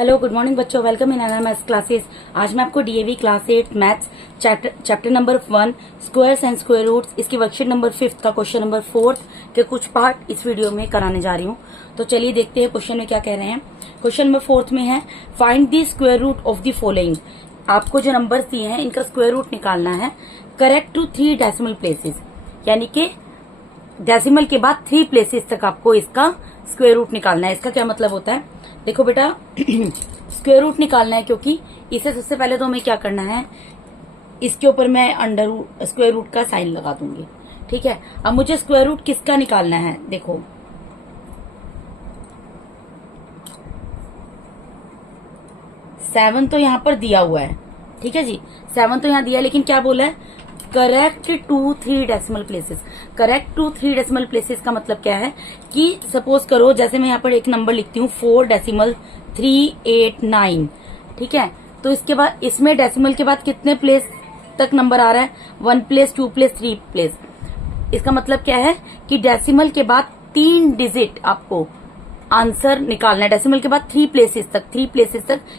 Hello good morning बच्चों, welcome in another maths classes. आज मैं आपको DAV class 8 maths chapter number 1 squares and square roots, इसकी worksheet number 5 का question number 4 के कुछ पार्ट इस वीडियो में कराने जा रही हूँ। तो चलिए देखते हैं क्वेश्चन में क्या कह रहे हैं। क्वेश्चन नंबर 4 में है find the square root of the following. आपको जो नंबर दिए हैं इनका स्क्वायर रूट निकालना है करेक्ट टू 3 डेसिमल प्लेसेस, यानी कि डेसिमल के बाद 3 प्लेसेस तक आपको इसका स्क्वायर रूट निकालना है। इसका क्या मतलब होता है, देखो बेटा स्क्वायर रूट निकालना है क्योंकि इसे सबसे पहले तो हमें क्या करना है, इसके ऊपर मैं अंडर स्क्वायर रूट का साइन लगा दूंगी। ठीक है, अब मुझे स्क्वायर रूट किसका निकालना है, देखो 7 तो यहां पर दिया हुआ है। ठीक है जी, 7 तो यहां दिया है, लेकिन क्या बोला है correct to 3 decimal places. Correct to 3 decimal places का मतलब क्या है कि सपोज करो जैसे मैं यहाँ पर एक नंबर लिखती हूँ 4.389। ठीक है, तो इसके बाद इसमें डेसिमल के बाद कितने प्लेस तक नंबर आ रहा है, 1 प्लेस 2 प्लेस 3 प्लेस। इसका मतलब क्या है कि डेसिमल के बाद 3 डिजिट आपको आंसर निकालना है। डेसिमल के बाद 3 प्लेसेस तक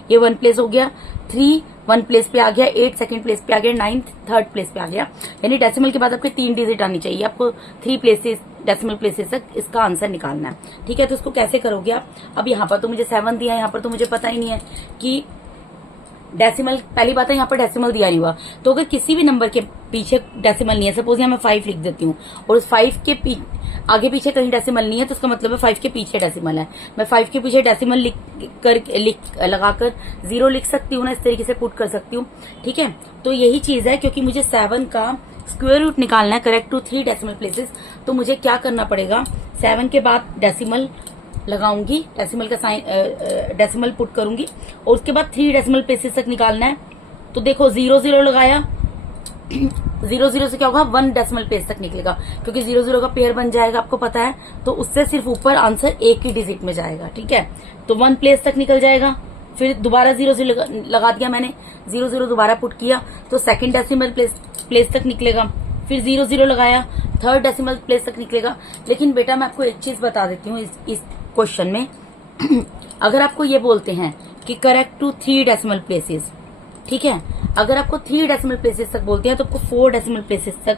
ये 1 प्लेस हो गया, 3 1 प्लेस पे आ गया, 8 सेकंड प्लेस पे आ गया, 9 थर्ड प्लेस पे आ गया। यानी डेसिमल के बाद आपके 3 डिजिट आनी चाहिए, आपको 3 प्लेसेस डेसिमल प्लेसेस तक इसका आंसर निकालना है। ठीक है, तो इसको कैसे करोगे आप। अब यहाँ पर तो मुझे 7 दिया है, यहाँ पर तो मुझे पता ही नहीं है कि डेसिमल, पहली बात है यहाँ पर डेसिमल दिया नहीं हुआ, तो अगर किसी भी नंबर के पीछे डेसिमल नहीं है, सपोज यहाँ मैं 5 लिख देती हूँ और उस 5 के आगे पीछे कहीं डेसिमल नहीं है, तो उसका मतलब है 5 के पीछे डेसिमल है। मैं 5 के पीछे डेसिमल लगाकर 0 लिख सकती हूँ ना, इस तरीके से पुट कर सकती हूँ। ठीक है, तो यही चीज है, क्योंकि मुझे 7 का स्क्वायर रूट निकालना है करेक्ट टू 3 डेसिमल प्लेसेस, तो मुझे क्या करना पड़ेगा, 7 के बाद डेसिमल लगाऊंगी, डेसिमल का साइन डेसिमल पुट करूंगी और उसके बाद 3 डेसिमल प्लेसेस तक निकालना है। तो देखो 0 लगाया, 0 से क्या होगा 1 डेसिमल प्लेस तक निकलेगा, क्योंकि 0 का पेयर बन जाएगा, आपको पता है, तो उससे सिर्फ ऊपर आंसर एक ही डिजिट में जाएगा। ठीक है, तो 1 प्लेस तक निकल जाएगा, फिर दोबारा 0 लगा दिया मैंने, 0 दोबारा पुट किया तो सेकंड डेसिमल प्लेस तक निकलेगा, फिर 0 लगाया, थर्ड डेसिमल प्लेस तक निकलेगा। लेकिन बेटा मैं आपको एक चीज बता देती हूँ इस क्वेश्चन में अगर आपको ये बोलते हैं कि करेक्ट टू 3 डेसिमल प्लेसेस, ठीक है, अगर आपको 3 डेसिमल प्लेसेस तक बोलते हैं तो आपको 4 डेसिमल प्लेसेस तक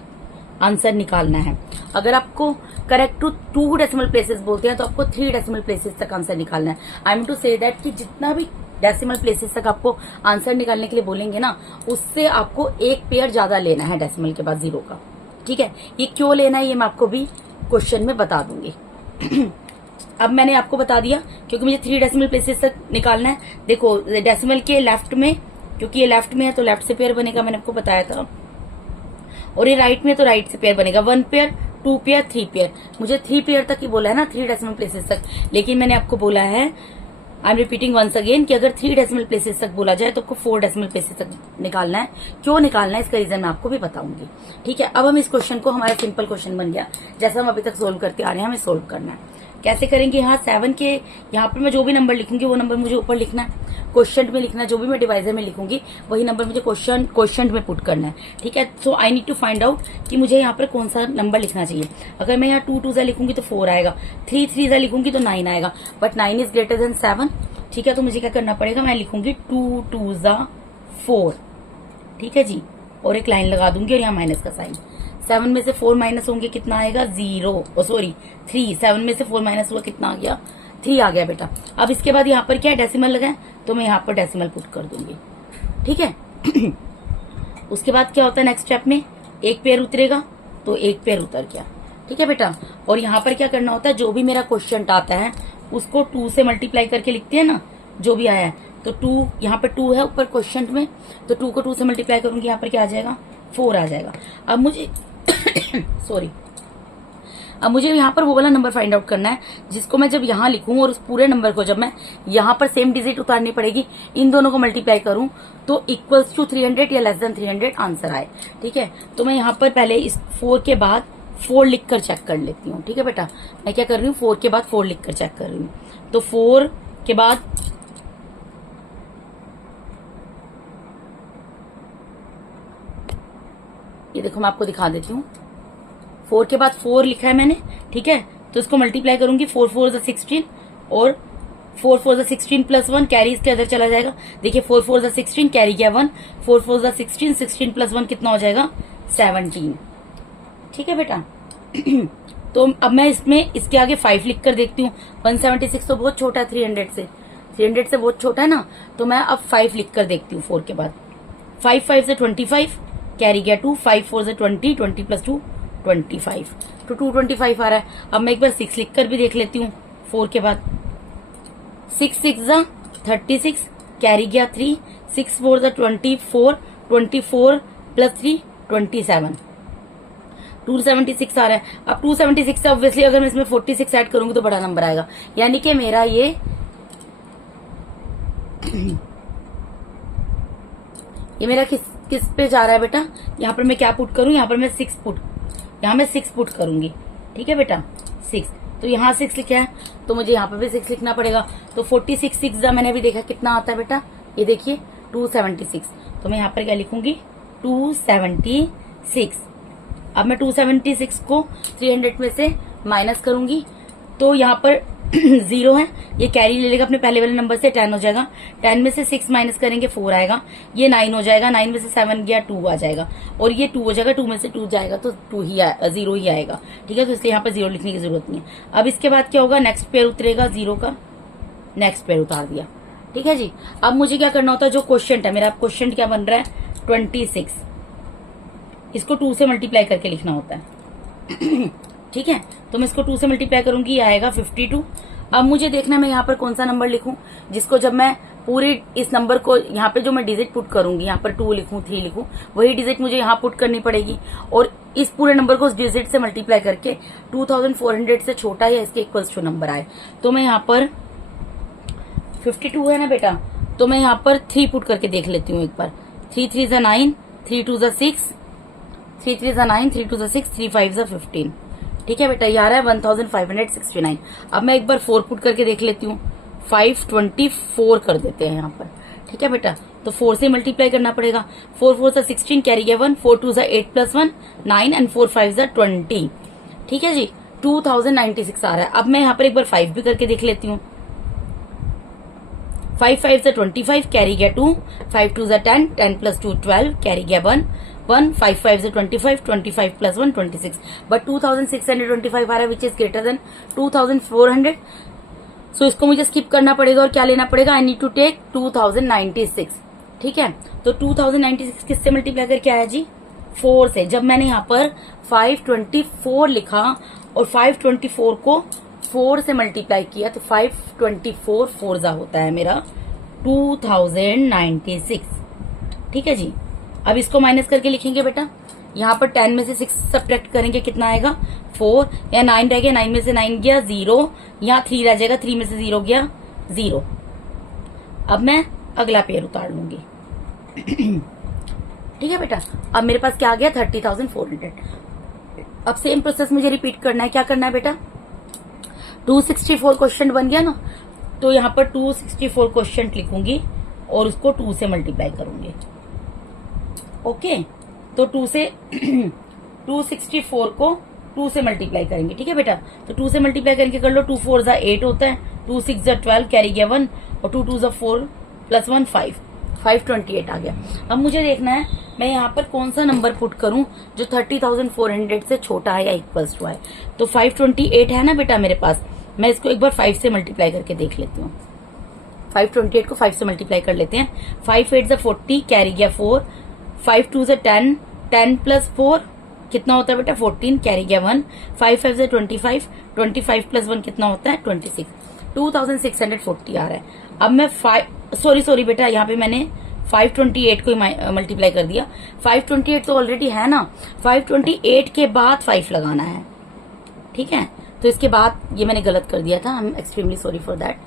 आंसर निकालना है। अगर आपको करेक्ट टू 2 डेसिमल प्लेसेस बोलते हैं तो आपको 3 डेसिमल प्लेसेस तक आंसर निकालना है। I am to say that कि जितना भी डेसिमल प्लेसेस तक आपको आंसर निकालने के लिए बोलेंगे ना, उससे आपको एक पेयर ज्यादा लेना है डेसिमल के बाद 0 का। ठीक है, ये क्यों लेना है ये मैं आपको भी क्वेश्चन में बता दूंगी अब मैंने आपको बता दिया क्योंकि मुझे 3 डेसिमल प्लेसेस तक निकालना है। देखो डेसिमल के लेफ्ट में, क्योंकि ये लेफ्ट में है तो लेफ्ट से पेयर बनेगा, मैंने आपको बताया था, और ये राइट में तो राइट से पेयर बनेगा, 1 पेयर 2 पेयर 3 पेयर। मुझे 3 पेयर तक ही बोला है ना, 3 डेसिमल प्लेसेस तक, लेकिन मैंने आपको बोला है, I am repeating once again, कि अगर 3 डेसिमल प्लेसेस तक बोला जाए तो आपको 4 डेसिमल प्लेसेस तक निकालना है। क्यों निकालना है इसका रीजन मैं आपको भी बताऊंगी। ठीक है, अब हम इस क्वेश्चन को, हमारा सिंपल क्वेश्चन बन गया, जैसा हम अभी तक सोल्व करते आ रहे हैं, हमें सोल्व करना है। कैसे करेंगे, यहाँ 7 के यहाँ पर मैं जो भी नंबर लिखूंगी वो नंबर मुझे ऊपर लिखना है, क्वेश्चन में लिखना है, जो भी मैं डिवाइजर में लिखूंगी वही नंबर मुझे क्वेश्चन में पुट करना है। ठीक है, so I need to find out कि मुझे यहाँ पर कौन सा नंबर लिखना चाहिए। अगर मैं यहाँ 2 2 लिखूंगी तो 4 आएगा, 3 3 लिखूंगी तो 9 आएगा, बट 9 इज ग्रेटर देन 7। ठीक है, तो मुझे क्या करना पड़ेगा, मैं लिखूंगी 2 2 4। ठीक है जी, और एक लाइन लगा दूंगी और यहाँ माइनस का साइन। 7 में से 4 माइनस होंगे, कितना आएगा 0, सॉरी 3। 7 में से 4 माइनस हुआ, कितना आ गया 3 आ गया बेटा। अब इसके बाद यहाँ पर क्या है, डेसिमल लगाए, तो मैं यहाँ पर डेसिमल पुट कर दूंगी। ठीक है उसके बाद क्या होता है नेक्स्ट स्टेप में, एक पेयर उतरेगा तो एक पेयर उतर गया। ठीक है बेटा, और यहाँ पर क्या करना होता है, जो भी मेरा क्वेश्चन आता है उसको 2 से मल्टीप्लाई करके लिखते हैं ना, जो भी आया है, तो 2 यहाँ पर 2 है ऊपर क्वेश्चन में, तो 2 को 2 से मल्टीप्लाई करूंगी, यहाँ पर क्या आ जाएगा 4 आ जाएगा। अब मुझे सॉरी, अब मुझे यहाँ पर वो वाला नंबर फाइंड आउट करना है जिसको मैं जब यहाँ लिखूं और उस पूरे नंबर को जब मैं यहाँ पर सेम डिजिट उतारनी पड़ेगी, इन दोनों को मल्टीप्लाई करूं तो इक्वल्स टू 300 या लेस देन 300 आंसर आए। ठीक है, तो मैं यहाँ पर पहले इस 4 के बाद 4 लिख कर चेक कर लेती हूँ। ठीक है बेटा, मैं क्या कर रही हूँ, 4 के बाद 4 लिख कर चेक कर रही हूँ, तो 4 के बाद ये देखो मैं आपको दिखा देती हूँ, 4 के बाद 4 लिखा है मैंने। ठीक है, तो इसको मल्टीप्लाई करूंगी, 4 4 16 और 4 4 जा 16 प्लस 1 कैरी इसके अंदर चला जाएगा। देखिए 4 4 जा 16 कैरी गया 1, 4 4 जा 16, 16 प्लस 1 कितना हो जाएगा 17। ठीक है बेटा। तो अब मैं इसमें इसके आगे 5 लिख कर देखती हूँ। 176 तो बहुत छोटा है 300 से, 300 से बहुत छोटा है ना, तो मैं अब 5 लिख कर देखती हूँ 4 के बाद। 5 5 से 25 कैरी गया 2, 5 4 से 20, 20 प्लस 2 25, तो 225 आ रहा है। अब मैं एक बार 6 लिख कर भी देख लेती हूँ 4 के बाद। 6 6 जा 36 कैरी गया 3, 6 4 जा 24, 24 प्लस 3 27, 276 आ रहा है। अब 276 से ऑब्वियसली अगर मैं इसमें 46 ऐड करूंगी तो बड़ा नंबर आएगा, यानी कि मेरा ये मेरा किस पे जा रहा है बेटा। यहाँ पर मैं क्या पुट करूं, यहाँ पर मैं 6 पुट करूंगी। ठीक है बेटा 6, तो यहाँ 6 लिखा है तो मुझे यहाँ पर भी 6 लिखना पड़ेगा। तो 46 6 जा मैंने अभी देखा कितना आता है बेटा, ये देखिए 276। तो मैं यहाँ पर क्या लिखूंगी 276। अब मैं 276 को 300 में से माइनस करूंगी तो यहाँ पर 0 है, ये कैरी ले लेगा अपने पहले वाले नंबर से, 10 हो जाएगा। 10 में से 6 माइनस करेंगे 4 आएगा, ये 9 हो जाएगा, 9 में से 7 गया 2 आ जाएगा, और ये 2 हो जाएगा, 2 में से 2 जाएगा तो 0 ही आएगा। ठीक है, तो इसलिए यहाँ पर 0 लिखने की जरूरत नहीं है। अब इसके बाद क्या होगा, नेक्स्ट पेयर उतरेगा 0 का, नेक्स्ट पेयर उतार दिया। ठीक है जी। अब मुझे क्या करना होता है, जो क्वेश्चन है मेरा, क्वेश्चन क्या बन रहा है 26, इसको 2 से मल्टीप्लाई करके लिखना होता है। ठीक है, तो मैं इसको 2 से मल्टीप्लाई करूंगी, आएगा 52। अब मुझे देखना है मैं यहाँ पर कौन सा नंबर लिखूं जिसको जब मैं पूरी इस नंबर को यहाँ पे जो मैं डिजिट पुट करूंगी, यहाँ पर 2 लिखूं 3 लिखूं, वही डिजिट मुझे यहाँ पुट करनी पड़ेगी और इस पूरे नंबर को उस डिजिट से मल्टीप्लाई करके 2400 से छोटा या इसके इक्वल्स टू नंबर आए। तो मैं यहाँ पर 52 है ना बेटा, तो मैं यहाँ पर 3 पुट करके देख लेती हूँ एक बार। 3 3 जा 9, 3 2 जा 6, 3 3 जा 9, 3 2 जा 6, 3 5 जा 15। ठीक है बेटा, ये आ रहा है 1569। अब मैं एक बार 4 पुट करके देख लेती हूँ, 524 कर देते हैं यहाँ पर। ठीक है बेटा, तो 4 से मल्टीप्लाई करना पड़ेगा। 4 4 जा 16 कैरी गया 1, 4 2 जा 8 प्लस 1 9 एंड 4 5 जा 20। ठीक है जी, 2096 आ रहा है। अब मैं यहाँ पर एक बार 5 भी करके देख लेती हूँ। 5 5 जा 25 कैरी गया 2, 5 2 जा 10, 10 प्लस 2 12 कैरी गया 1 1, 5 5 जा 25, 25 प्लस 1 26, बट 2625 आ रहा है विच इज ग्रेटर देन 2400। सो इसको मुझे स्किप करना पड़ेगा और क्या लेना पड़ेगा, आई नीड टू टेक 2096। ठीक है, तो 2096 किससे मल्टीप्लाई करके आया जी, 4 से। जब मैंने यहाँ पर 524 लिखा और 524 को 4 से मल्टीप्लाई किया तो 524 4 जा होता है मेरा 2096। ठीक है जी। अब इसको माइनस करके लिखेंगे बेटा, यहाँ पर 10 में से 6 सब्ट्रैक्ट करेंगे, कितना आएगा 4, या 9 रह गया, 9 में से 9 गया 0, यहाँ 3 रह जाएगा, 3 में से 0 गया 0। अब मैं अगला पेयर उतार लूंगी। ठीक है बेटा, अब मेरे पास क्या आ गया 30,400। अब सेम प्रोसेस मुझे रिपीट करना है। क्या करना है बेटा, 264 क्वेश्चन बन गया ना, तो यहाँ पर 264 क्वेश्चन लिखूंगी और उसको 2 से मल्टीप्लाई करूंगी। ओके, तो 2 से 264 को 2 से मल्टीप्लाई करेंगे। ठीक है बेटा, तो 2 से मल्टीप्लाई करके कर लो, 2 4 जा 8 होता है, 2 6 जा 12 कैरी गया 1 और 2 2 जा 4 प्लस 1 5, 528 आ गया। अब मुझे देखना है मैं यहाँ पर कौन सा नंबर पुट करूं जो 30,400 से छोटा है या इक्वल्स टू है। तो 528 है ना बेटा मेरे पास, मैं इसको एक बार 5 से मल्टीप्लाई करके देख लेती हूँ। 528 को 5 से मल्टीप्लाई कर लेते हैं। 5 8 जा 40 कैरी गया 4, 5 2 जा 10, 10 प्लस 4 कितना होता है बेटा 14 कैरी गया 1, 5 5 जा 25, 25 प्लस 1 कितना होता है 26, 2640 आ रहा है। अब मैं सॉरी बेटा, यहाँ पे मैंने 528 को मल्टीप्लाई कर दिया। 528 तो ऑलरेडी है ना, 528 के बाद 5 लगाना है। ठीक है, तो इसके बाद ये मैंने गलत कर दिया था, I am extremely sorry for that.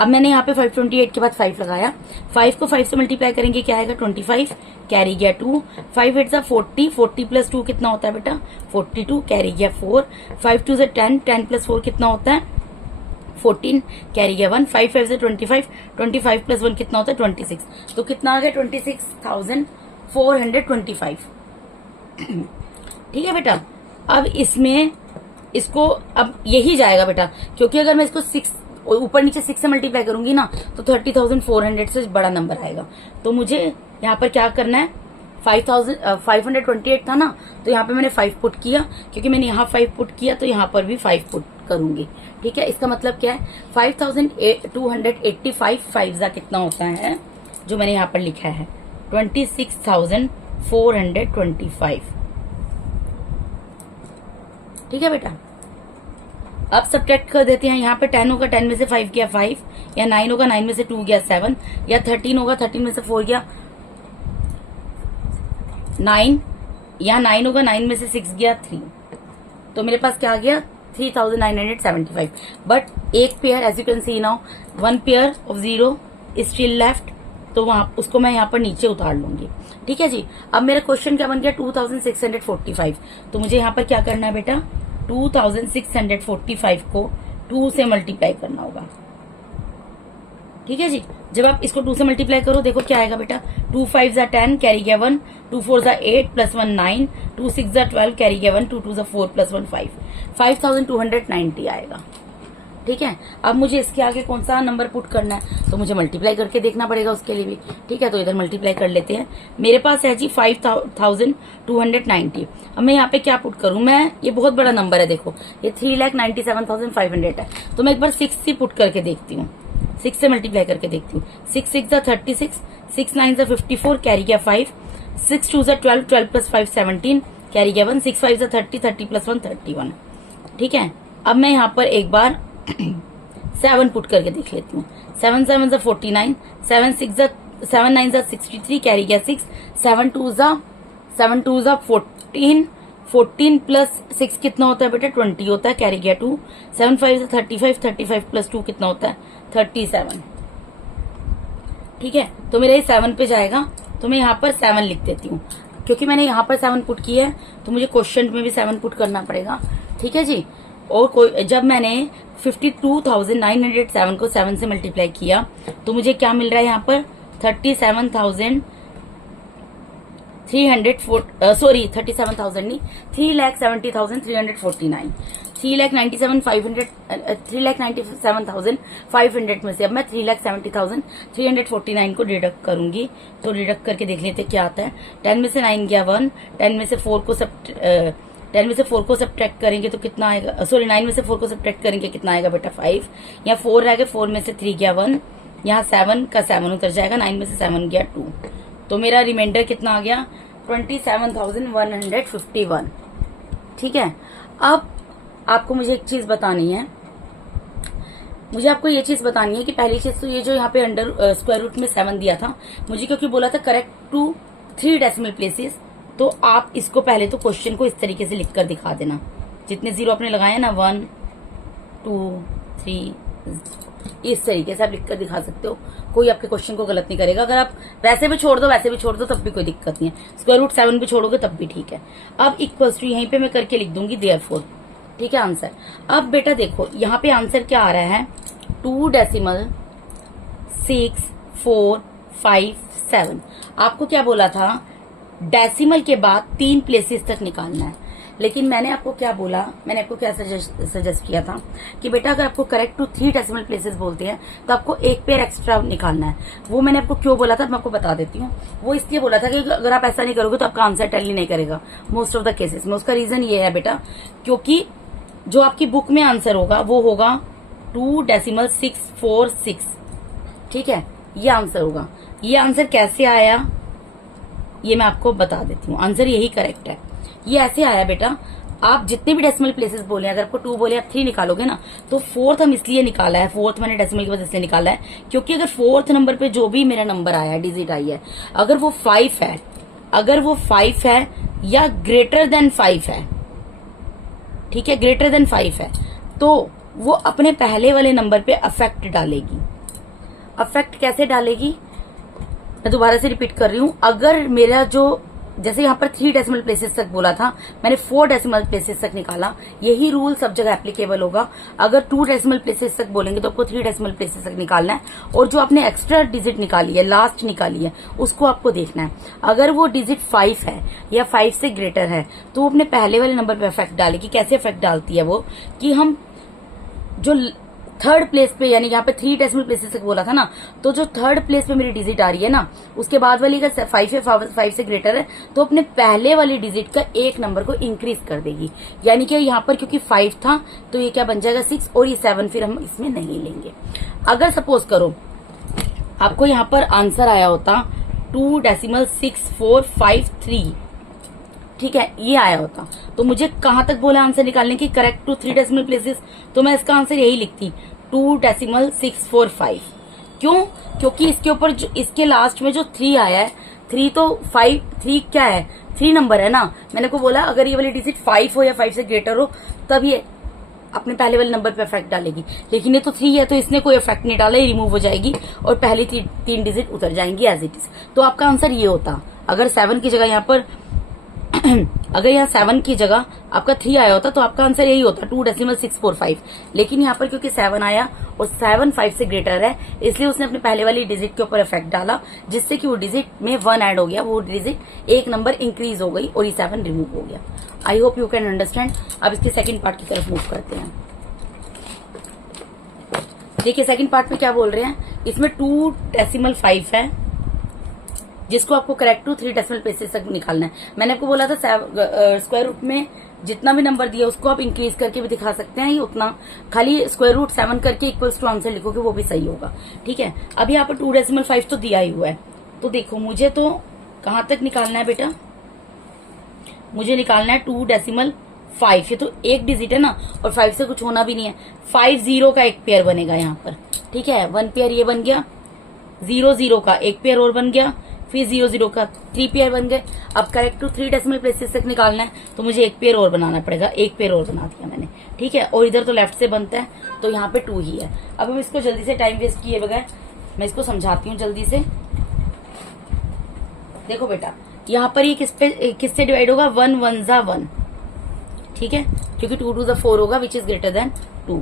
अब मैंने यहाँ पे 528 के बाद 5 लगाया, 5 को 5 से मल्टीप्लाई करेंगे क्या आएगा 25 कैरी गया 2, 5 8 जा 40, 40 प्लस 2 कितना होता है बेटा 42 कैरी गया 4, 5 2 जा 10, 10 प्लस 4 कितना होता है 14 कैरी गया 1, 5 5 से 25, 25 प्लस 1 कितना होता है 26, तो कितना आ गया 26,425। ठीक है बेटा, अब इसमें इसको अब यही जाएगा बेटा, क्योंकि अगर मैं इसको 6 ऊपर नीचे 6 से मल्टीप्लाई करूंगी ना तो 30,400 से बड़ा नंबर आएगा। तो मुझे यहाँ पर क्या करना है, 528 था ना, तो यहाँ पे मैंने 5 पुट किया, क्योंकि मैंने यहाँ 5 पुट किया तो यहाँ पर भी 5 पुट करूंगी। ठीक है, इसका मतलब क्या है, 5,285 5 कितना होता है, जो मैंने यहाँ पर लिखा है 26,425। ठीक है बेटा, अब सब्ट्रैक्ट कर देते हैं। यहाँ पे 10 होगा, 10 में से 5 गया 5, या 9 होगा, 9 में से 2 गया 7, या 13 होगा, 13 में से 4 गया 9, यहाँ 9 होगा, 9 में से 6 गया 3। तो मेरे पास क्या आ गया, 3,975। बट एक pair, as you can see now, 1 pair of 0 is still left, तो वहां उसको मैं यहाँ पर नीचे उतार लूंगी। ठीक है जी। अब मेरा क्वेश्चन क्या बन गया, 2,645। तो मुझे यहाँ पर क्या करना है बेटा, 2,645 को 2 से मल्टीप्लाई करना होगा। ठीक है जी। जब आप इसको 2 से मल्टीप्लाई करो, देखो क्या आएगा बेटा, 2 5 जा 10, कैरी गया 1, 2 4 जा 8, प्लस 1 9, 2 6 जा 12, कैरी गया 1, 2 2 जा 4, प्लस 1 5, 5,290 आएगा। ठीक है। अब मुझे इसके आगे कौन सा नंबर पुट करना है, तो मुझे मल्टीप्लाई करके देखना पड़ेगा उसके लिए भी। ठीक है, तो इधर मल्टीप्लाई कर लेते हैं। मेरे पास है जी 5,290। अब मैं यहाँ पे क्या पुट करूं, मैं, ये बहुत बड़ा नंबर है, देखो ये 3,97,500 है, तो मैं एक बार 6 से पुट करके देखती हूँ, 6 से मल्टीप्लाई करके देखती हूँ। 6 6 जा 36, 6 9 जा 54, कैरी गया 5, 6 2 जा 12, 12 प्लस 5 17, कैरी गया 1, 6 5 जा 30, 30 प्लस 1 31। ठीक है। अब मैं यहाँ पर एक बार 7 पुट करके देख लेती हूँ। 7 7 जा 49, 7 6 जा 7 9 जा 63, कैरी गया 6, 7 2 जा 14, 14 प्लस 6 कितना होता है बेटा, 20 होता है, कैरी गया 2, 7 5 जा 35, 35 प्लस 2 कितना होता है, 37। ठीक है, तो मेरा ये 7 पे जाएगा, तो मैं यहाँ पर 7 लिख देती हूँ, क्योंकि मैंने यहाँ पर 7 पुट किया है तो मुझे क्वेश्चन में भी 7 पुट करना पड़ेगा। ठीक है जी। और जब मैंने 52,907 को 7 से मल्टीप्लाई किया तो मुझे क्या मिल रहा है यहाँ पर, 37,000 नहीं, 3,70,349, 3,97,500 में से अब मैं 3,70,349 को डिडक्ट करूंगी। तो डिडक्ट करके देख लेते क्या आता है। 10 में से 9 गया 1, 10 में से 4 को सब्ट्रैक्ट करेंगे तो कितना आएगा, सॉरी 9 में से 4 को सब्ट्रैक्ट करेंगे कितना आएगा बेटा 5, यहाँ 4 रह गए, 4 में से 3 गया 1, यहाँ 7 का 7 उतर जाएगा, 9 में से 7 गया 2, तो मेरा रिमाइंडर कितना आ गया, 27,151। ठीक है। अब आपको मुझे एक चीज बतानी है, मुझे आपको ये चीज बतानी है कि पहली चीज तो ये जो यहाँ पे अंडर स्क्वायर रूट में 7 दिया था, मुझे क्योंकि बोला था करेक्ट टू 3 डेसिमल प्लेसेस, तो आप इसको पहले तो क्वेश्चन को इस तरीके से लिखकर दिखा देना, जितने 0 आपने लगाए ना 1 2 3, इस तरीके से आप लिखकर दिखा सकते हो, कोई आपके क्वेश्चन को गलत नहीं करेगा। अगर आप वैसे भी छोड़ दो तब भी कोई दिक्कत नहीं है, स्क्वायर रूट 7 भी छोड़ोगे तब भी ठीक है। अब इक्वल्स टू यहीं पे मैं करके लिख दूंगी देयरफॉर। ठीक है, आंसर। अब बेटा देखो यहाँ पे आंसर क्या आ रहा है, 2.645 आपको क्या बोला था, डेसिमल के बाद 3 प्लेसेस तक निकालना है, लेकिन मैंने आपको क्या बोला, मैंने आपको क्या सजेस्ट किया था कि बेटा अगर आपको करेक्ट टू 3 डेसिमल प्लेसेस बोलते हैं तो आपको एक पेयर एक्स्ट्रा निकालना है। वो मैंने आपको क्यों बोला था मैं आपको बता देती हूँ। वो इसलिए बोला था कि अगर आप ऐसा नहीं करोगे तो आपका आंसर टैली नहीं करेगा मोस्ट ऑफ द केसेस में। उसका रीजन ये है बेटा, क्योंकि जो आपकी बुक में आंसर होगा वो होगा 2.646। ठीक है, ये आंसर होगा। ये आंसर कैसे आया ये मैं आपको बता देती हूँ। आंसर यही करेक्ट है। ये ऐसे आया बेटा, आप जितने भी डेसिमल प्लेसेस बोले, अगर आपको 2 बोले आप 3 निकालोगे ना, तो 4th हम इसलिए निकाला है, 4th मैंने डेसिमल के बाद इसलिए निकाला है क्योंकि अगर 4th नंबर पे जो भी मेरा नंबर आया है, डिजिट आई है, अगर वो 5 है या ग्रेटर देन 5 है, ठीक है, ग्रेटर देन 5 है, तो वो अपने पहले वाले नंबर पे अफेक्ट डालेगी। अफेक्ट कैसे डालेगी, मैं दोबारा से रिपीट कर रही हूं। अगर मेरा जो, जैसे यहाँ पर 3 डेसिमल प्लेसेस तक बोला था, मैंने 4 डेसिमल प्लेसेस तक निकाला, यही रूल सब जगह एप्लीकेबल होगा। अगर 2 डेसिमल प्लेसेस तक बोलेंगे तो आपको 3 डेसिमल प्लेसेस तक निकालना है, और जो आपने एक्स्ट्रा डिजिट निकाली है, लास्ट निकाली है, उसको आपको देखना है। अगर वो डिजिट 5 है या 5 से ग्रेटर है तो वो अपने पहले वाले नंबर पे इफेक्ट डालेगी। कैसे इफेक्ट डालती है वो, कि हम जो थर्ड प्लेस पे, यानी यहाँ पे 3 डेसिमल प्लेसेस तक बोला था ना, तो जो थर्ड प्लेस पे मेरी डिजिट आ रही है ना, उसके बाद वाली अगर 5 है, 5 से ग्रेटर है, तो अपने पहले वाली डिजिट का एक नंबर को इंक्रीज कर देगी। यानी कि यहाँ पर क्योंकि 5 था तो ये क्या बन जाएगा 6, और ये 7 फिर हम इसमें नहीं लेंगे। अगर सपोज करो आपको यहाँ पर आंसर आया होता 2.6453, ठीक है, ये आया होता, तो मुझे कहां तक बोला आंसर निकालने की, करेक्ट टू 3 डेसिमल प्लेसेस, तो मैं इसका आंसर यही लिखती 2.645। क्यों? क्योंकि इसके ऊपर जो इसके लास्ट में जो 3 आया है, 3 तो 3 क्या है, 3 नंबर है ना। मैंने को बोला अगर ये वाली डिजिट 5 हो या 5 से ग्रेटर हो तब ये अपने पहले वाले नंबर पे इफेक्ट डालेगी, लेकिन ये तो 3 है तो इसने कोई इफेक्ट नहीं डाला, ये रिमूव हो जाएगी और पहली 3 डिजिट उतर जाएंगी एज इट इज। तो आपका आंसर ये होता, अगर 7 की जगह यहाँ पर अगर यहाँ 7 की जगह आपका 3 आया होता तो आपका आंसर यही होता 2.645। लेकिन यहाँ पर क्योंकि 7 आया और 7 5 से ग्रेटर है, इसलिए उसने अपने पहले वाली डिजिट के ऊपर इफेक्ट डाला, जिससे कि वो डिजिट में 1 ऐड हो गया, वो डिजिट एक नंबर इंक्रीज हो गई और ये 7 रिमूव हो गया। I hope you can understand. अब इसके सेकंड पार्ट की तरफ मूव करते हैं। देखिए सेकंड पार्ट में क्या बोल रहे हैं, इसमें 2.5 है जिसको आपको करेक्ट टू 3 डेसिमल प्लेसेस तक निकालना है। मैंने आपको बोला था स्क्वायर रूट में जितना भी नंबर दिया उसको आप इंक्रीज करके भी दिखा सकते हैं, ये उतना खाली स्क्वायर रूट 7 करके इक्वल्स टू आंसर लिखोगे वो भी सही होगा, ठीक है। अब यहाँ पर 2.5 तो दिया ही हुआ है, तो देखो मुझे तो कहां तक निकालना है बेटा, मुझे निकालना है 2.5। ये तो एक डिजिट है ना, और 5 से कुछ होना भी नहीं है। 5 0 का एक पेयर बनेगा यहाँ पर, ठीक है, 1 पेयर ये बन गया, 0 0 का एक पेयर और बन गया, फिर 0 0 का 3 पेयर बन गए। अब करेक्ट टू 3 डेसिमल प्लेसेस तक निकालना है तो मुझे एक पेयर और बनाना पड़ेगा, एक पेयर और बना दिया मैंने, ठीक है, और इधर तो लेफ्ट से बनता है तो यहाँ पे 2 ही है। अब हम इसको जल्दी से टाइम वेस्ट किए बगैर मैं इसको समझाती हूँ जल्दी से। देखो बेटा यहाँ पर ये किससे डिवाइड होगा, 1 1 जा 1, ठीक है, क्योंकि 2 2 जा 4 होगा विच इज ग्रेटर देन 2।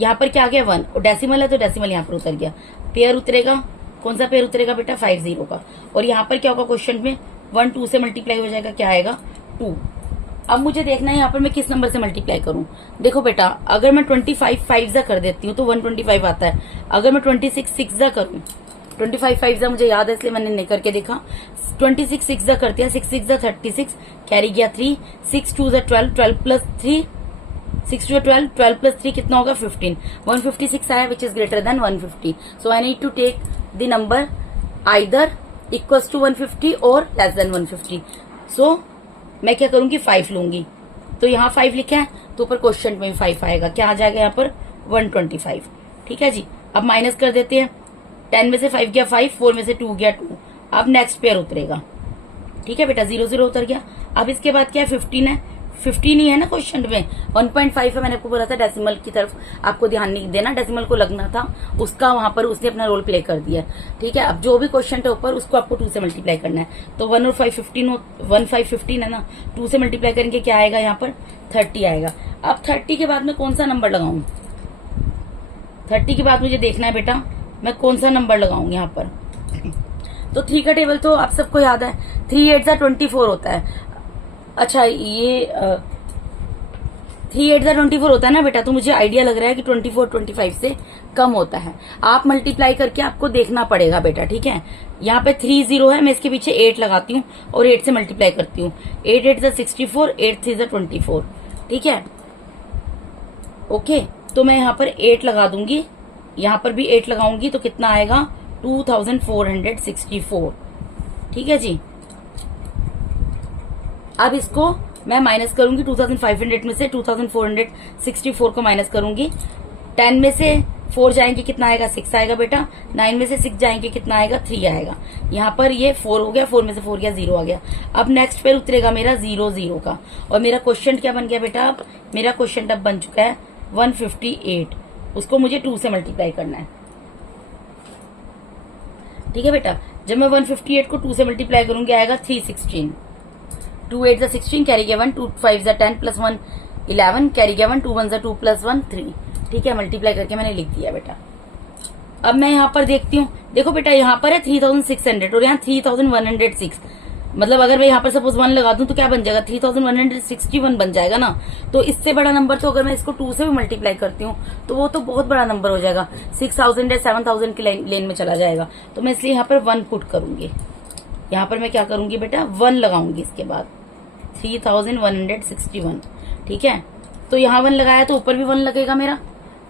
यहाँ पर क्या आ गया 1, और डेसिमल है तो डेसिमल यहाँ पर उतर गया, पेयर उतरेगा, कौन सा पेयर उतरेगा बेटा 5 0 का, और यहाँ पर क्या होगा क्वेश्चन में 1 2 से मल्टीप्लाई हो जाएगा, क्या आएगा 2। अब मुझे देखना है यहाँ पर मैं किस नंबर से मल्टीप्लाई करूं। देखो बेटा अगर मैं 25 5 जा कर देती हूँ तो 125 आता है, अगर मैं 26 6 जा करूं, 25 5 जा मुझे याद है इसलिए मैंने नहीं करके देखा, 26 6 जा करते हैं, 6 6 जा 36, कैरी गया 3, 6 2 जा 12, 12 प्लस 3, 6 2 12, 12 प्लस 3 कितना होगा 15, 156 आया which is greater than 150। So I need to take the number either equals to 150 और लेस देन 150। सो मैं क्या करूंगी 5 लूंगी, तो यहाँ 5 लिखा है तो ऊपर क्वेश्चन में भी 5 आएगा, क्या आ जाएगा यहाँ पर 125, ठीक है जी। अब माइनस कर देते हैं, 10 में से 5 गया 5, 4 में से 2 गया 2, अब नेक्स्ट पेयर उतरेगा, ठीक है बेटा 0 0 उतर गया। अब इसके बाद क्या है 15 है, 15 ही है ना क्वेश्चन में, 1.5 है, मैंने आपको बोला था डेसिमल की तरफ आपको ध्यान नहीं देना, डेसिमल को लगना था उसका, वहां पर उसने अपना रोल प्ले कर दिया, ठीक है। अब जो भी क्वेश्चन है ऊपर उसको आपको 2 से मल्टीप्लाई करना है, तो 1 और 5 15, 1 5 15 है ना, 2 से मल्टीप्लाई करेंगे क्या आएगा यहाँ पर 30 आएगा। अब 30 के बाद में कौन सा नंबर लगाऊं, 30 के बाद मुझे देखना है बेटा मैं कौन सा नंबर लगाऊं यहाँ पर। तो 3 का टेबल तो आप सबको याद है, 3 8 जा 24 होता है। अच्छा ये 3 8 जा 24 होता है ना बेटा, तो मुझे आइडिया लग रहा है कि 24 25 से कम होता है। आप मल्टीप्लाई करके आपको देखना पड़ेगा बेटा, ठीक है। यहाँ पे 3 0 है, मैं इसके पीछे 8 लगाती हूँ और 8 से मल्टीप्लाई करती हूँ, 8 8 जा 64, 8 3 जा 24, ठीक है ओके। तो मैं यहाँ पर 8 लगा दूंगी, यहाँ पर भी 8 लगाऊंगी तो कितना आएगा 2464, ठीक है जी। अब इसको मैं माइनस करूंगी, 2500 में से 2464 को माइनस करूंगी, 10 में से 4 जाएंगे कितना आएगा 6 आएगा बेटा, 9 में से 6 जाएंगे कितना आएगा 3 आएगा, यहाँ पर ये 4 हो गया, 4 में से 4 गया 0 आ गया। अब नेक्स्ट पेयर उतरेगा मेरा 0 0 का, और मेरा क्वेश्चन क्या बन गया बेटा, अब मेरा क्वेश्चन अब बन चुका है 158, उसको मुझे 2 से मल्टीप्लाई करना है, ठीक है बेटा। जब मैं 158 को 2 से मल्टीप्लाई करूंगी आएगा 316, 2 8 जा 16, कैरी गया 1, 2 5 जा 10 प्लस 1 11, कैरी गया 1, 2 1 जा 2 प्लस 1 3, ठीक है। मल्टीप्लाई करके मैंने लिख दिया बेटा। अब मैं यहाँ पर देखती हूँ, देखो बेटा यहाँ पर है 3600 और यहाँ 3106, मतलब अगर मैं यहाँ पर सपोज 1 लगा दूं तो क्या बन जाएगा, 3161 बन जाएगा ना। तो इससे बड़ा नंबर तो अगर मैं इसको 2 से भी मल्टीप्लाई करती हूँ तो वो तो बहुत बड़ा नंबर हो जाएगा, 6000 या 7000 की लेन में चला जाएगा। तो मैं इसलिए यहाँ पर 1 पुट करूंगी। यहाँ पर मैं क्या करूंगी बेटा, 1 लगाऊंगी इसके बाद, 3161। ठीक है, तो यहाँ 1 लगाया तो ऊपर भी 1 लगेगा, मेरा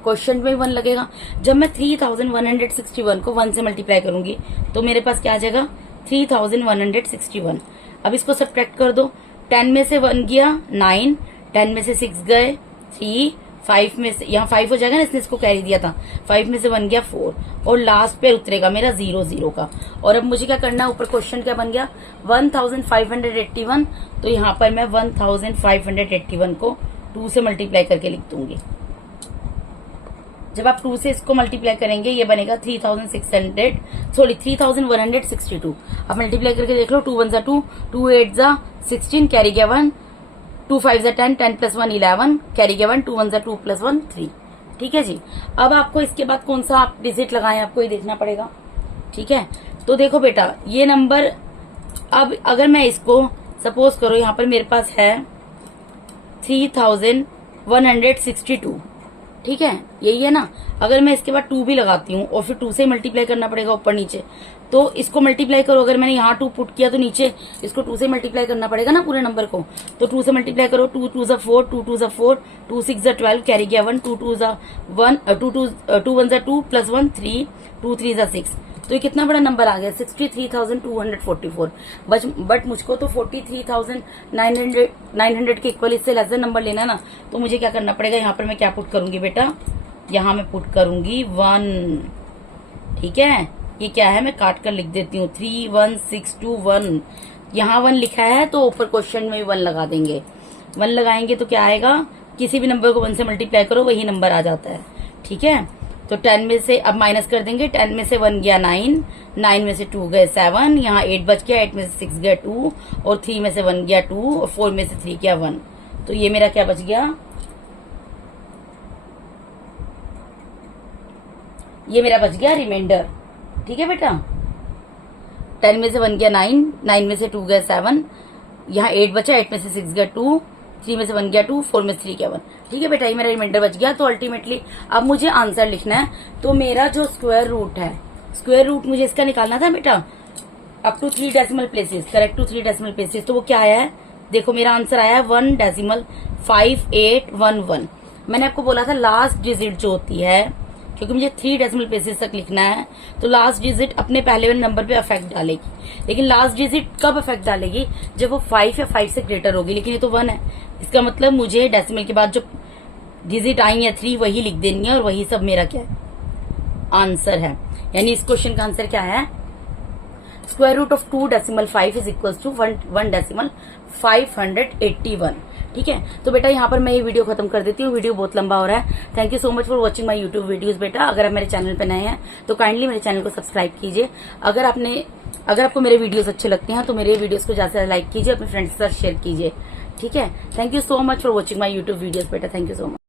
क्वेश्चन में 1 लगेगा। जब मैं 3161 को 1 से मल्टीप्लाई करूंगी तो मेरे पास क्या आ जाएगा, 3161। अब इसको सब्ट्रैक्ट कर दो, 10 में से 1 गया 9, 10 में से 6 गए 3, 5 में से यहाँ 5 हो जाएगा ना, इसने इसको कैरी दिया था, 5 में से 1 गया 4, और लास्ट पे उतरेगा मेरा 0 का। और अब मुझे क्या करना है, ऊपर क्वेश्चन क्या बन गया, 1581। तो यहाँ पर मैं 1581 को 2 से मल्टीप्लाई करके लिख दूंगी। जब आप 2 से इसको मल्टीप्लाई करेंगे ये बनेगा 3162। आप मल्टीप्लाई करके देख लो, 2 1 2, 2 8 16, कैरी गया 1, 2 5 10, 10 + 1 11, कैरी गया 1, 2 1 2 + 1 3। ठीक है जी। अब आपको इसके बाद कौन सा आप डिजिट लगाएं, आपको ये देखना पड़ेगा। ठीक है, तो देखो बेटा ये नंबर, अब अगर मैं इसको सपोज करो यहाँ पर मेरे पास है 3162। ठीक है, यही है ना। अगर मैं इसके बाद 2 भी लगाती हूँ और फिर 2 से मल्टीप्लाई करना पड़ेगा ऊपर नीचे, तो इसको मल्टीप्लाई करो। अगर मैंने यहाँ 2 पुट किया तो नीचे इसको 2 से मल्टीप्लाई करना पड़ेगा ना पूरे नंबर को। तो 2 से मल्टीप्लाई करो, 2 2 4, 2 2 4, 2 6 12, कैरी गया 1, 2 2 1, 2 1 2 + 1 3, 2 3 6। तो ये कितना बड़ा नंबर आ गया, 63,244। बट मुझको तो 43,900 के इक्वल इससे लेस नंबर लेना है ना। तो मुझे क्या करना पड़ेगा, यहाँ पर मैं क्या पुट करूंगी बेटा, यहाँ मैं पुट करूंगी 1। ठीक है, ये क्या है मैं काट कर लिख देती हूँ, 31621। यहाँ 1 लिखा है तो ऊपर क्वेश्चन में 1 लगा देंगे। 1 लगाएंगे तो क्या आएगा, किसी भी नंबर को 1 से मल्टीप्लाई करो वही नंबर आ जाता है। ठीक है, तो 10 में से अब माइनस कर देंगे, 10 में से 1 गया 9, 9 में से 2 गए 7, यहाँ 8 बच गया, 8 में से 6 गया 2, और 3 में से 1 गया 2, और 4 में से 3 गया 1। तो ये मेरा क्या बच गया, ये मेरा बच गया रिमाइंडर। ठीक है बेटा, 10 में से 1 गया 9, 9 में से 2 गया 7, यहाँ 8 बचा, 8 में से 6 गया 2, 3 में से 1 गया 2, 4 में से 3 गया 1। ठीक है बेटा, ये मेरा रिमाइंडर बच गया। तो अल्टीमेटली अब मुझे आंसर लिखना है। तो मेरा जो स्क्वायर रूट है, स्क्वायर रूट मुझे इसका निकालना था बेटा, up to 3 decimal places, correct to 3 decimal places. तो वो क्या आया है, देखो मेरा आंसर आया है 1.5811। मैंने आपको बोला था लास्ट डिजिट जो होती है, क्योंकि मुझे 3 डेसिमल प्लेसेस तक लिखना है, तो लास्ट डिजिट अपने पहले वाले नंबर पे अफेक्ट डालेगी। लेकिन लास्ट डिजिट कब अफेक्ट डालेगी, जब वो 5 या 5 से ग्रेटर होगी। लेकिन ये तो 1 है, इसका मतलब मुझे डेसिमल के बाद जो डिजिट आई है 3 वही लिख देनी है, और वही सब मेरा क्या है आंसर है। यानी इस क्वेश्चन का आंसर क्या है, square root of 2 decimal 5 is equal to 1 decimal 581। ठीक है, तो बेटा यहाँ पर मैं ये वीडियो खत्म कर देती हूँ, वीडियो बहुत लंबा हो रहा है। Thank you so much for watching my YouTube videos बेटा। अगर आप मेरे चैनल पे नए हैं तो काइंडली मेरे चैनल को सब्सक्राइब कीजिए। अगर आपको मेरे वीडियोस अच्छे लगते हैं तो मेरे वीडियोस को ज्यादा से लाइक कीजिए, अपने फ्रेंड्स के साथ शेयर कीजिए। ठीक है, thank you so much for watching my YouTube videos बेटा, थैंक यू सो मच।